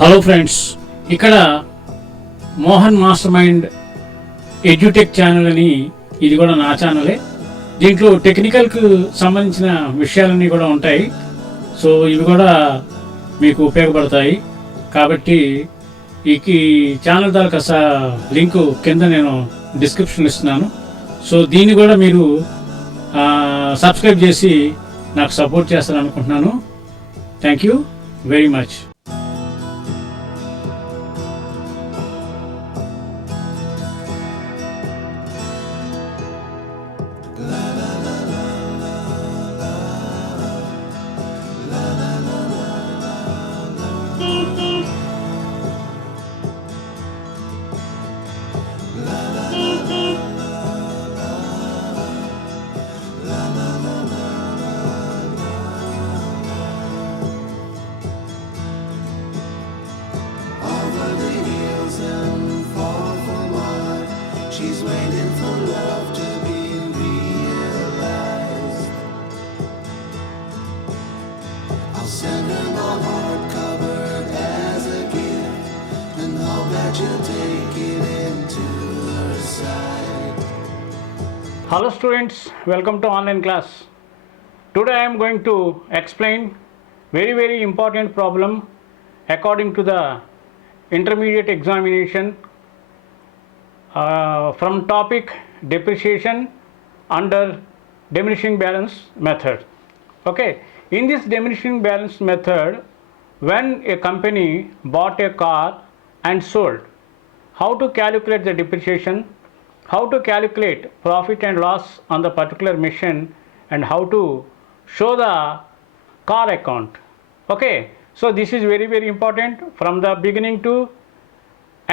Hello friends, ఇక్కడ Mohan master mind edutech channel అని, ఇది కూడా నా ఛానలే. దీంట్లో టెక్నికల్కు సంబంధించిన విషయాలన్నీ కూడా ఉంటాయి. సో ఇవి కూడా మీకు ఉపయోగపడతాయి. కాబట్టి ఈ ఛానల్ తాలూకా లింకు కింద నేను డిస్క్రిప్షన్ ఇస్తున్నాను. సో దీన్ని కూడా మీరు సబ్స్క్రైబ్ చేసి నాకు సపోర్ట్ చేస్తారనుకుంటున్నాను. Thank you very much. She's waiting for love to be realized. I'll send her my heart covered as a gift, and hope that you'll take it into her side. Hello students, welcome to online class. Today I am going to explain very important problem according to the intermediate examination. From topic depreciation under diminishing balance method. Okay, in this diminishing balance method, when a company bought a car and sold, how to calculate the depreciation, how to calculate profit and loss on the particular machine, and how to show the car account. Okay, so this is very important from the beginning to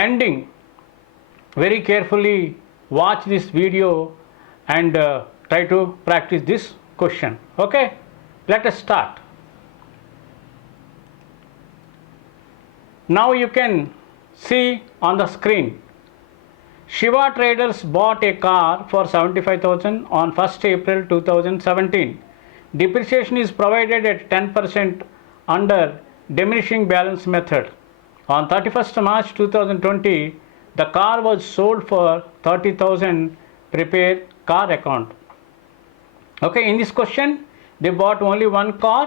ending. Very carefully watch this video and try to practice this question. Okay, let us start. Now you can see on the screen, Shiva Traders bought a car for 75,000 on 1st April 2017. Depreciation is provided at 10% under diminishing balance method. On 31st March 2020, the car was sold for 30,000. Prepare car account. Okay, in this question they bought only one car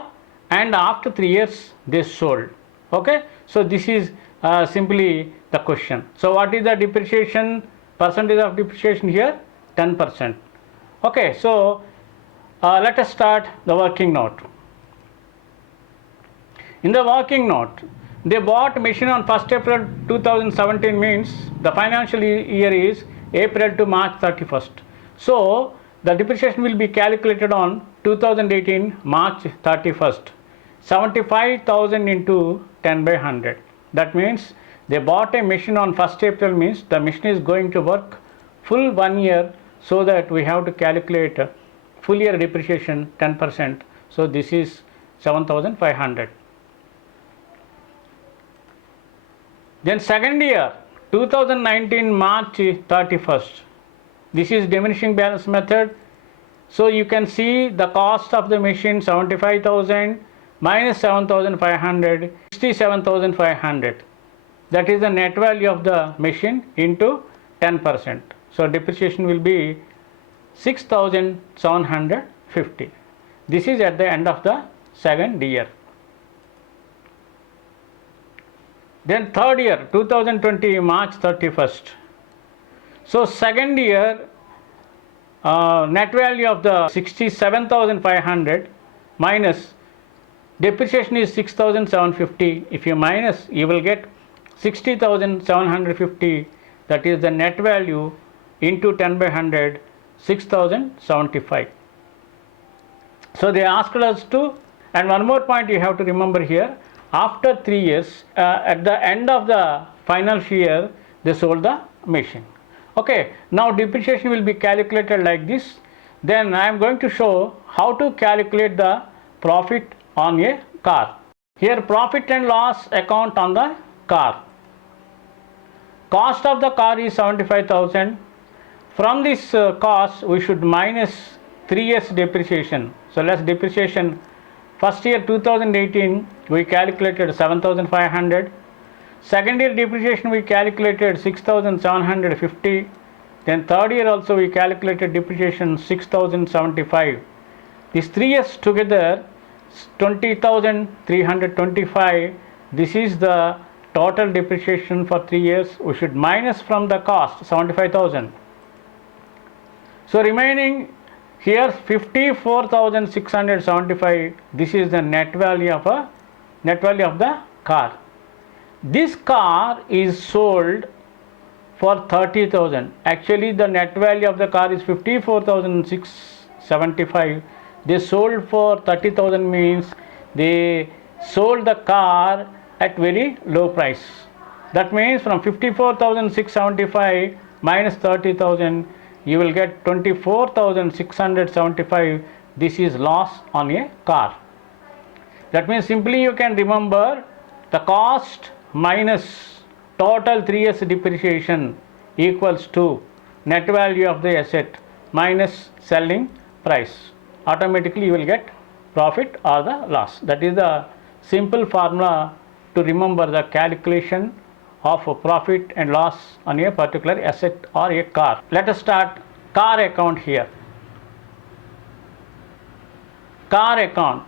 and after 3 years they sold. Okay, so this is simply the question. So what is the depreciation, percentage of depreciation here? 10%. Okay, so let us start the working note. In the working note, they bought machine on 1st April 2017 means the financial year is April to March 31st. So the depreciation will be calculated on 2018 March 31st. 75,000 into 10 by 100. That means they bought a machine on 1st April means the machine is going to work full 1 year, so that we have to calculate full year depreciation 10%. So this is 7,500. Then second year 2019 March 31st. This is diminishing balance method. So you can see the cost of the machine 75,000 minus 7,500, 67,500. That is the net value of the machine into 10%. So depreciation will be 6,750. This is at the end of the second year. Then third year 2020 March 31st. So second year net value of the 67,500 minus depreciation is 6,750. If you minus, you will get 60,750. That is the net value into 10 by 100, 6,075. So they asked us to, and one more point you have to remember here, after 3 years, at the end of the financial year, they sold the machine. Okay, now depreciation will be calculated like this. Then I am going to show how to calculate the profit on a car. Here profit and loss account on the car. Cost of the car is 75,000. From this cost we should minus 3 years depreciation. So less depreciation First year 2018 we calculated 7,500. Second year depreciation we calculated 6,750. Then third year also we calculated depreciation 6,075. These 3 years together 20,325. This is the total depreciation for 3 years. We should minus from the cost 75,000. So remaining here 54,675. This is the net value of the car. This car is sold for 30,000. Actually the net value of the car is 54,675. They sold for 30,000 means they sold the car at very low price. That means from 54,675 minus 30,000 you will get 24,675. This is loss on a car. That means simply you can remember the cost minus total 3 years depreciation equals to net value of the asset minus selling price. Automatically you will get profit or the loss. That is the simple formula to remember the calculation of a profit and loss on a particular asset or a car. Let us start car account here. Car account.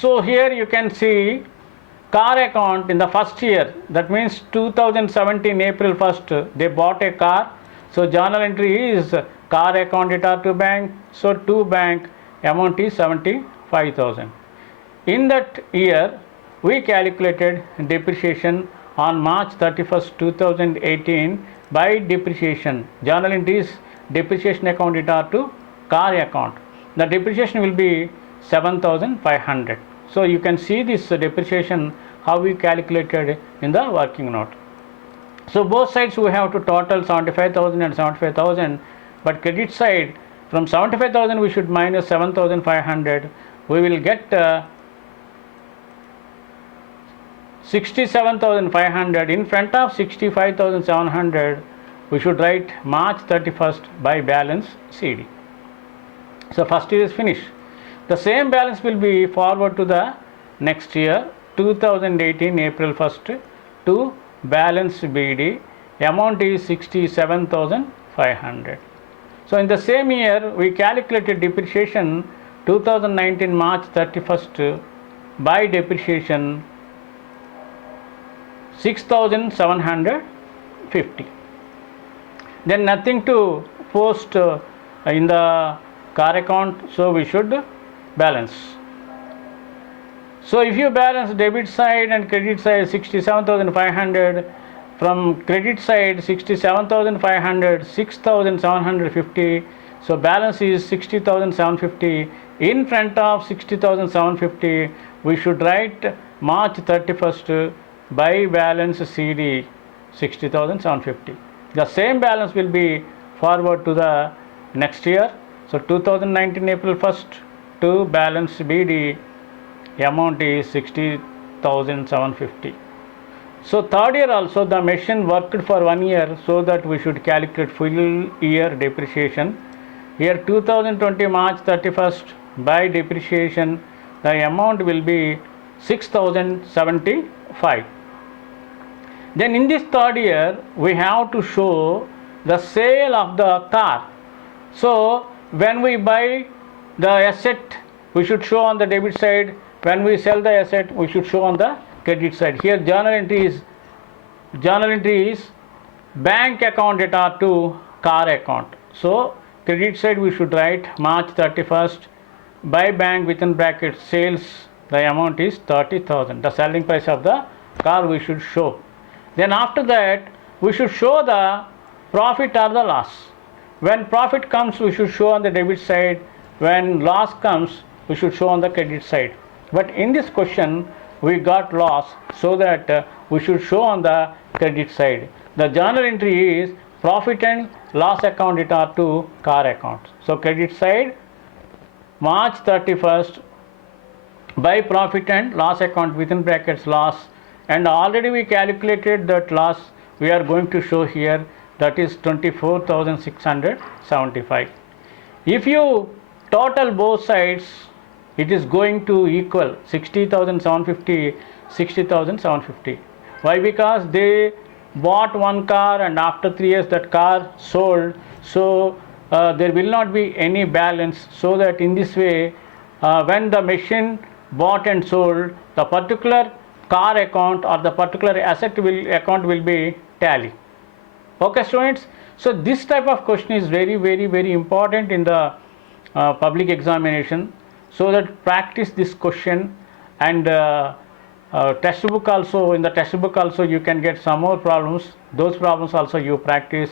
So here you can see car account in the first year, that means 2017 April 1st they bought a car. So journal entry is car account at R2 bank. So to bank amount is 75,000. In that year we calculated depreciation on March 31st 2018 by depreciation. Journal entry is depreciation account at R2 car account. The depreciation will be 7,500. So you can see this depreciation how we calculated in the working note. So both sides we have to total 75,000 and 75,000, but credit side from 75,000 we should minus 7,500. We will get 67,500. In front of 65,700 we should write March 31st by balance CD. So first year is finished. The same balance will be forward to the next year 2018 April 1st to balance BD. Amount is 67,500. So in the same year we calculated depreciation 2019 March 31st by depreciation 6,750. Then nothing to post in the car account, so we should balance. So if you balance debit side and credit side 67,500, from credit side 67,500, 6,750, so balance is 60,750. In front of 60,750 we should write March 31st by balance CD 60,750. The same balance will be forward to the next year. So 2019 April 1st to balance BD amount is 60,750. So third year also the machine worked for 1 year, so that we should calculate full year depreciation. Here 2020 March 31st by depreciation the amount will be 6,075. Then in this third year we have to show the sale of the car. So when we buy the asset we should show on the debit side. When we sell the asset we should show on the credit side. Here journal entry is bank account at R2 car account. So credit side we should write March 31st by bank within brackets sales, the amount is 30,000. The selling price of the car we should show. Then after that we should show the profit or the loss. When profit comes we should show on the debit side. When loss comes we should show on the credit side. But in this question we got loss, so that we should show on the credit side. The journal entry is profit and loss account at R2 car account. So credit side March 31st by profit and loss account within brackets loss, and already we calculated that loss we are going to show here, that is 24,675. If you total both sides it is going to equal 60,750, 60,750. Why? Because they bought one car and after 3 years that car sold, so there will not be any balance, so that in this way when the machine bought and sold, the particular car account or the particular asset account will be tally. Okay students, so this type of question is very important in the public examination, so that practice this question. And textbook also, in the textbook also you can get some more problems. Those problems also you practice,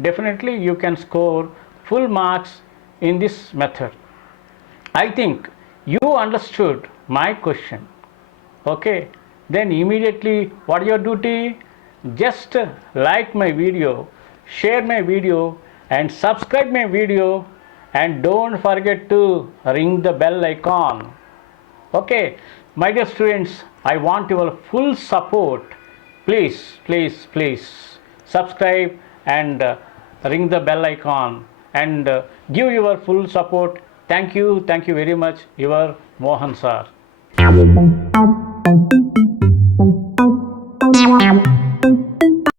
definitely you can score full marks in this method. I think you understood my question. Okay, then immediately what is your duty? Just like my video, share my video and subscribe my video, and don't forget to ring the bell icon. Okay, my dear students, I want your full support. Please subscribe and ring the bell icon and give your full support. Thank you very much. Your Mohan sir.